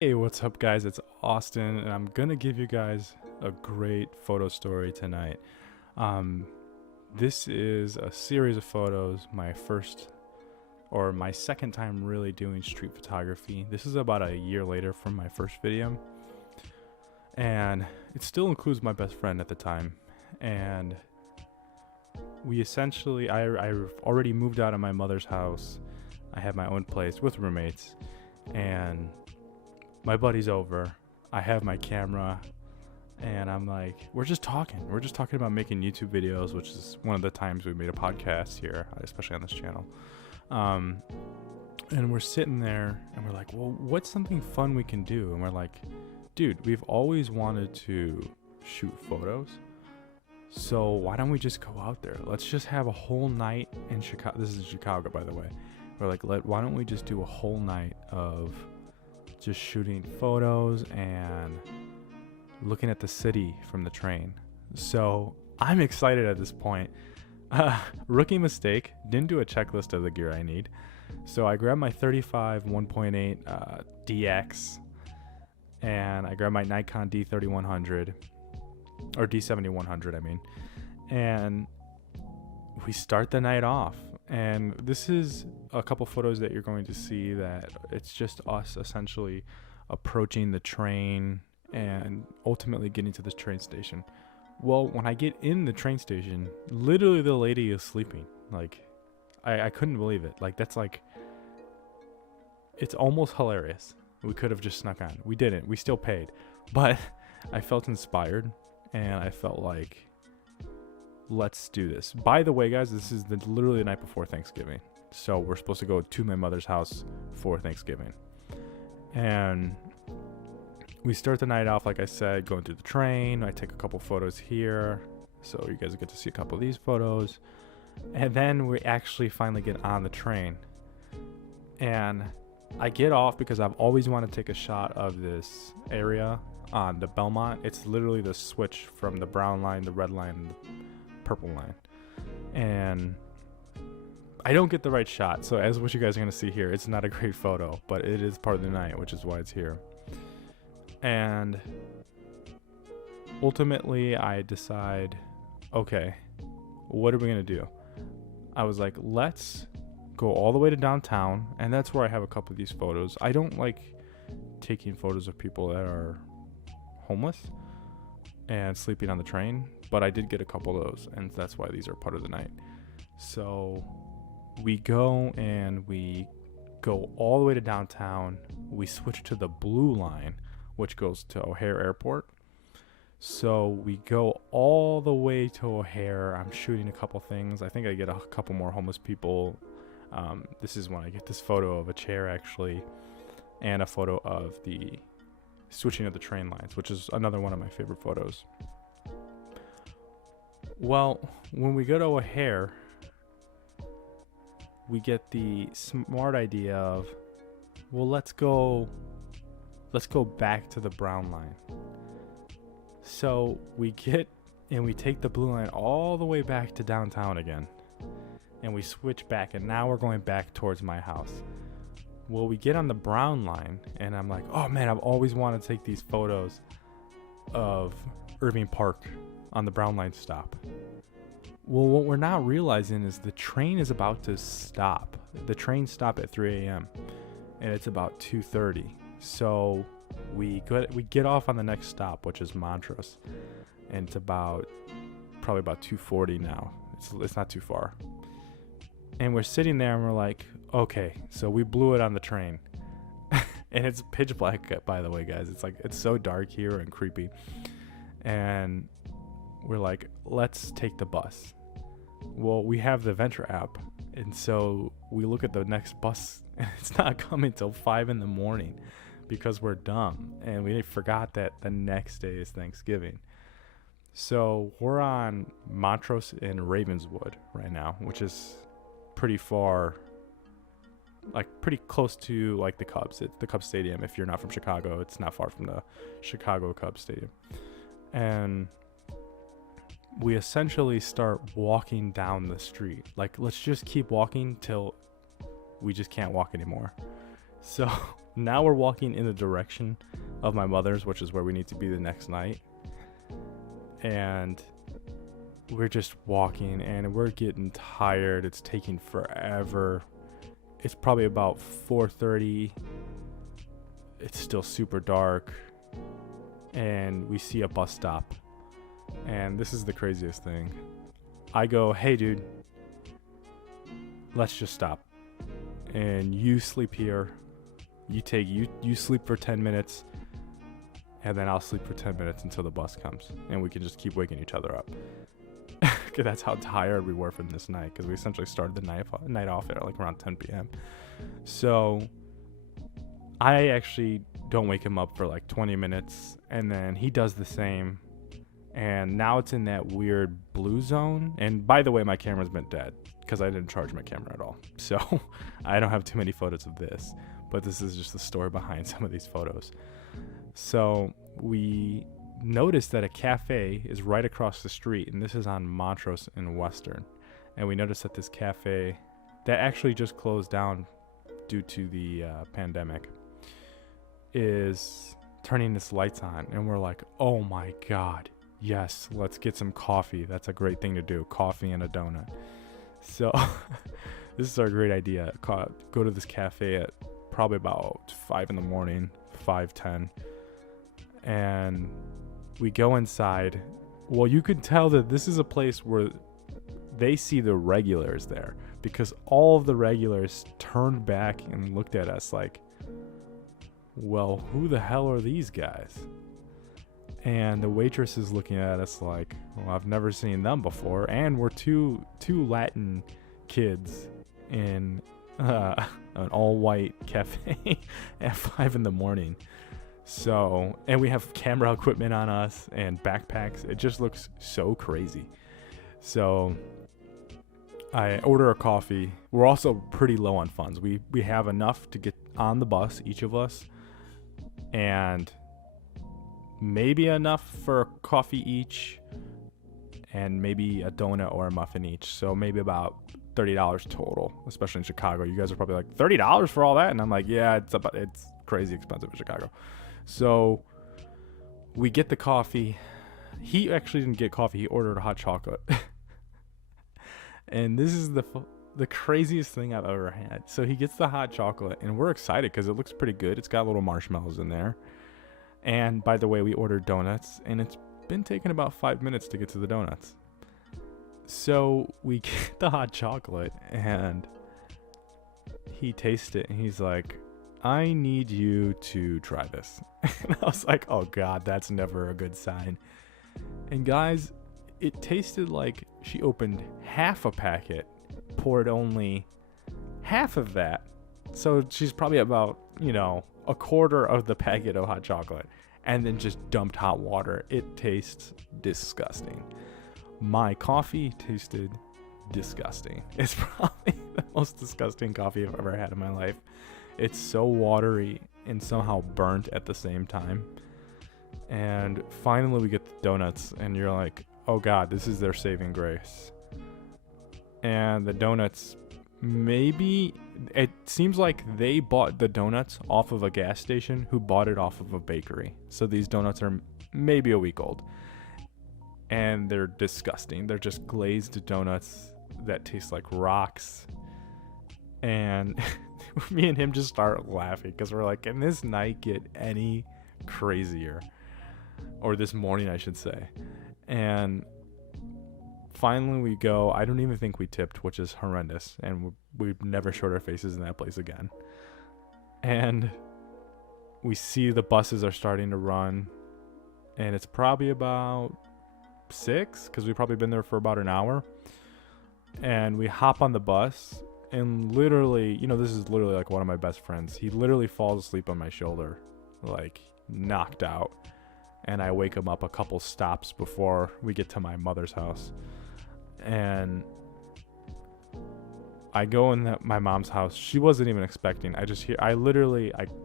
Hey, what's up, guys? It's Austin, and I'm gonna give you guys a great photo story tonight. Um, this is a series of photos, my first or my second time really doing street photography. This is about a year later from my first video, and it still includes my best friend at the time. And we essentially, I've already moved out of my mother's house. I have my own place with roommates, and my buddy's over. I have my camera, and I'm like, we're just talking. We're just talking about making YouTube videos, which is one of the times we made a podcast here, especially on this channel. And we're sitting there, and we're like, well, what's something fun we can do? And we're like, dude, we've always wanted to shoot photos. So why don't we just go out there? Let's just have a whole night in Chicago. This is Chicago, by the way. We're like, why don't we just do a whole night of just shooting photos and looking at the city from the train. So I'm excited at this point. Rookie mistake, didn't do a checklist of the gear I need. So I grabbed my 35 1.8 DX, and I grabbed my Nikon D3100 or D7100 I mean, and we start the night off. And this is a couple photos that you're going to see that it's just us essentially approaching the train and ultimately getting to this train station. Well, when I get in the train station, literally the lady is sleeping. Like, I couldn't believe it. Like, that's like, it's almost hilarious. We could have just snuck on. We didn't. We still paid. But I felt inspired, and I felt like, let's do this. By the way, guys, this is literally the night before Thanksgiving. So we're supposed to go to my mother's house for Thanksgiving. And we start the night off, like I said, going through the train. I take a couple photos here, so you guys get to see a couple of these photos. And then we actually finally get on the train. And I get off because I've always wanted to take a shot of this area on the Belmont. It's literally the switch from the brown line, the red line, and the purple line. And I don't get the right shot, so as what you guys are going to see here, it's not a great photo, but it is part of the night, which is why it's here. And ultimately I decide, okay, what are we going to do? I was like, let's go all the way to downtown, and that's where I have a couple of these photos. I don't like taking photos of people that are homeless and sleeping on the train, but I did get a couple of those, and that's why these are part of the night. So we go all the way to downtown. We switch to the blue line, which goes to O'Hare Airport. So we go all the way to O'Hare. I'm shooting a couple things. I think I get a couple more homeless people. This is when I get this photo of a chair, actually, and a photo of the switching of the train lines, which is another one of my favorite photos. Well, when we go to O'Hare, we get the smart idea of, well, let's go back to the brown line. So we get and we take the blue line all the way back to downtown again, and we switch back, and now we're going back towards my house. Well, we get on the brown line, and I'm like, oh man, I've always wanted to take these photos of Irving Park on the brown line stop. Well, what we're not realizing is the train is about to stop. The train stopped at 3 a.m. and it's about 2:30. So we get off on the next stop, which is Montrose, and it's probably about 2:40 now. It's not too far. And we're sitting there and we're like, okay, so we blew it on the train. And it's pitch black, by the way, guys. It's so dark here and creepy. And we're like, let's take the bus. Well, we have the Venture app, and so we look at the next bus, and it's not coming till 5 in the morning because we're dumb, and we forgot that the next day is Thanksgiving. So we're on Montrose and Ravenswood right now, which is pretty far, like pretty close to like the Cubs. It's the Cubs Stadium. If you're not from Chicago, it's not far from the Chicago Cubs Stadium. And we essentially start walking down the street. Like, let's just keep walking till we just can't walk anymore. So now we're walking in the direction of my mother's, which is where we need to be the next night. And we're just walking and we're getting tired. It's taking forever. It's probably about 4:30. It's still super dark. And we see a bus stop. And this is the craziest thing. I go, hey dude, let's just stop. And you sleep here. You sleep for 10 minutes. And then I'll sleep for 10 minutes until the bus comes. And we can just keep waking each other up. That's how tired we were from this night. Because we essentially started the night off at like around 10 p.m. So I actually don't wake him up for like 20 minutes. And then he does the same. And now it's in that weird blue zone. And by the way, my camera's been dead because I didn't charge my camera at all. So I don't have too many photos of this. But this is just the story behind some of these photos. So we noticed that a cafe is right across the street. And this is on Montrose and Western. And we noticed that this cafe that actually just closed down due to the pandemic is turning its lights on. And we're like, oh my God. Yes, let's get some coffee. That's a great thing to do. Coffee and a donut. So this is our great idea. Go to this cafe at probably about 5 in the morning, 5:10. And we go inside. Well, you could tell that this is a place where they see the regulars there, because all of the regulars turned back and looked at us like, well, who the hell are these guys? And the waitress is looking at us like, well, I've never seen them before. And we're two Latin kids in an all-white cafe at 5 in the morning. So, and we have camera equipment on us and backpacks. It just looks so crazy. So I order a coffee. We're also pretty low on funds. We have enough to get on the bus, each of us, and maybe enough for a coffee each, and maybe a donut or a muffin each. So maybe about $30 total, especially in Chicago. You guys are probably like, $30 for all that? And I'm like, yeah, it's crazy expensive in Chicago. So we get the coffee. He actually didn't get coffee. He ordered a hot chocolate. And this is the craziest thing I've ever had. So he gets the hot chocolate, and we're excited because it looks pretty good. It's got little marshmallows in there. And by the way, we ordered donuts, and it's been taking about 5 minutes to get to the donuts. So we get the hot chocolate, and he tastes it, and he's like, I need you to try this. And I was like, oh God, that's never a good sign. And guys, it tasted like she opened half a packet, poured only half of that. So she's probably about, a quarter of the packet of hot chocolate, and then just dumped hot water. It tastes disgusting. My coffee tasted disgusting. It's probably the most disgusting coffee I've ever had in my life. It's so watery and somehow burnt at the same time. And finally we get the donuts, and you're like, oh God, this is their saving grace. And the donuts, maybe it seems like they bought the donuts off of a gas station who bought it off of a bakery. So these donuts are maybe a week old, and they're disgusting. They're just glazed donuts that taste like rocks. And me and him just start laughing because we're like, can this night get any crazier? Or this morning, I should say. And finally we go. I don't even think we tipped, which is horrendous, and we've never showed our faces in that place again. And we see the buses are starting to run, and it's probably about 6, because we've probably been there for about an hour. And we hop on the bus, and literally, this is literally like one of my best friends. He literally falls asleep on my shoulder, like knocked out. And I wake him up a couple stops before we get to my mother's house. And I go in my mom's house. She wasn't even expecting. I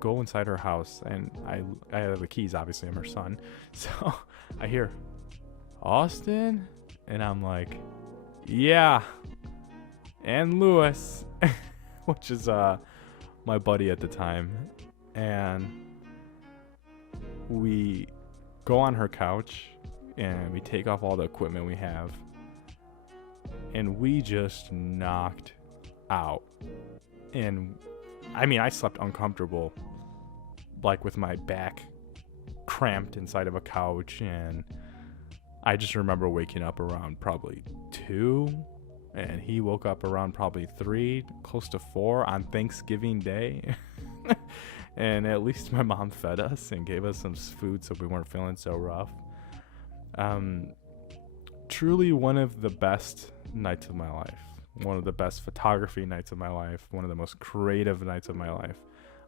go inside her house, and I have the keys, obviously. I'm her son. So I hear, Austin? And I'm like, yeah. And Lewis, which is my buddy at the time. and we go on her couch and we take off all the equipment we have, and we just knocked out. And I mean, I slept uncomfortable, like with my back cramped inside of a couch, and I just remember waking up around probably 2, and he woke up around probably 3, close to 4 on Thanksgiving Day. And at least my mom fed us and gave us some food so we weren't feeling so rough. Truly one of the best nights of my life. One of the best photography nights of my life. One of the most creative nights of my life.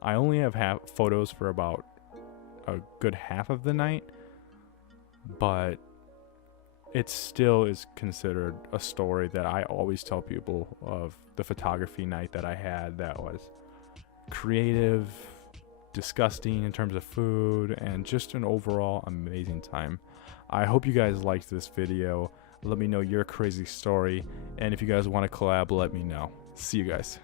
I only have photos for about a good half of the night, but it still is considered a story that I always tell people of the photography night that I had that was creative, disgusting in terms of food, and just an overall amazing time. I hope you guys liked this video. Let me know your crazy story, and if you guys want to collab, let me know. See you guys.